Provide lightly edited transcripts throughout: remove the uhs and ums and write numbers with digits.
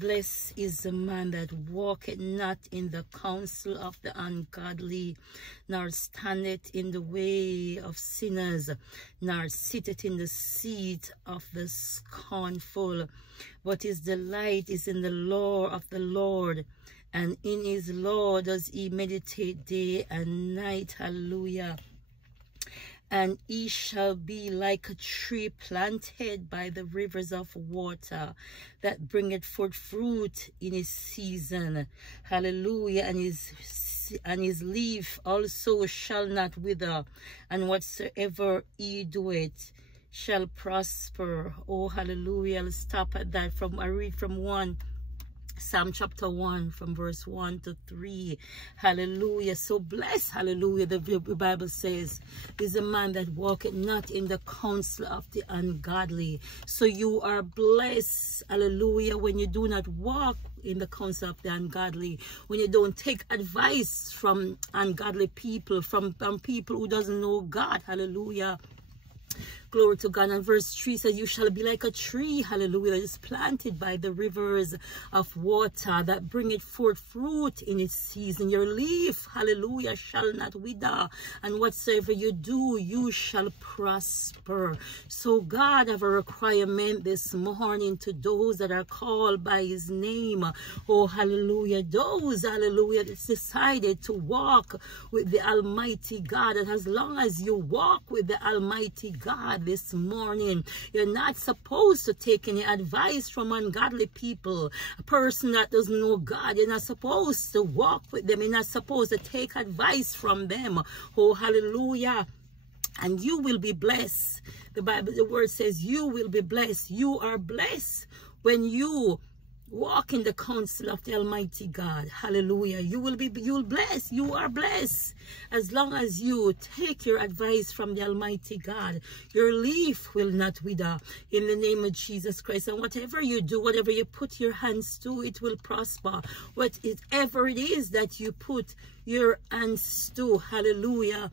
Blessed is the man that walketh not in the counsel of the ungodly, nor standeth in the way of sinners, nor sitteth in the seat of the scornful. But his delight is in the law of the Lord, and in his law does he meditate day and night. Hallelujah. And he shall be like a tree planted by the rivers of water, that bringeth forth fruit in his season. Hallelujah. And his leaf also shall not wither, and whatsoever he doeth shall prosper. Oh, hallelujah. Let's stop at that. I read from Psalm chapter 1 from verse 1 to 3. Hallelujah. So blessed, hallelujah, the Bible says, is a man that walketh not in the counsel of the ungodly. So you are blessed, hallelujah, when you do not walk in the counsel of the ungodly, when you don't take advice from ungodly people, from people who doesn't know God. Hallelujah. Glory to God. And verse 3 says, you shall be like a tree, hallelujah, that is planted by the rivers of water, that bringeth forth fruit in its season. Your leaf, hallelujah, shall not wither, and whatsoever you do, you shall prosper. So God have a requirement this morning to those that are called by his name. Oh, hallelujah. Those, hallelujah, that decided to walk with the Almighty God. And as long as you walk with the Almighty God this morning, you're not supposed to take any advice from ungodly people, a person that doesn't know God. You're not supposed to walk with them. You're not supposed to take advice from them. Oh, hallelujah. And you will be blessed. The word says you will be blessed. You are blessed when you walk in the counsel of the Almighty God. Hallelujah. You'll bless. You are blessed as long as you take your advice from the Almighty God. Your leaf will not wither in the name of Jesus Christ. And whatever you do, whatever you put your hands to, it will prosper. Whatever it is that you put your hands to, hallelujah,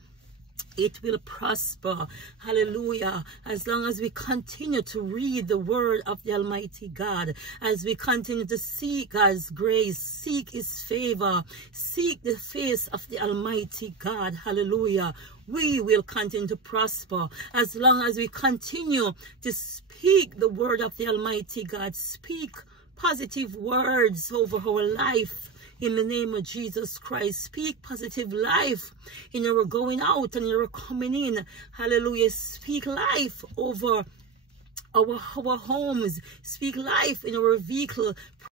it will prosper. Hallelujah. As long as we continue to read the word of the Almighty God, as we continue to seek God's grace, seek his favor, seek the face of the Almighty God, hallelujah, we will continue to prosper. As long as we continue to speak the word of the Almighty God, speak positive words over our life. In the name of Jesus Christ, speak positive life in your going out and your coming in. Hallelujah. Speak life over our homes. Speak life in our vehicle.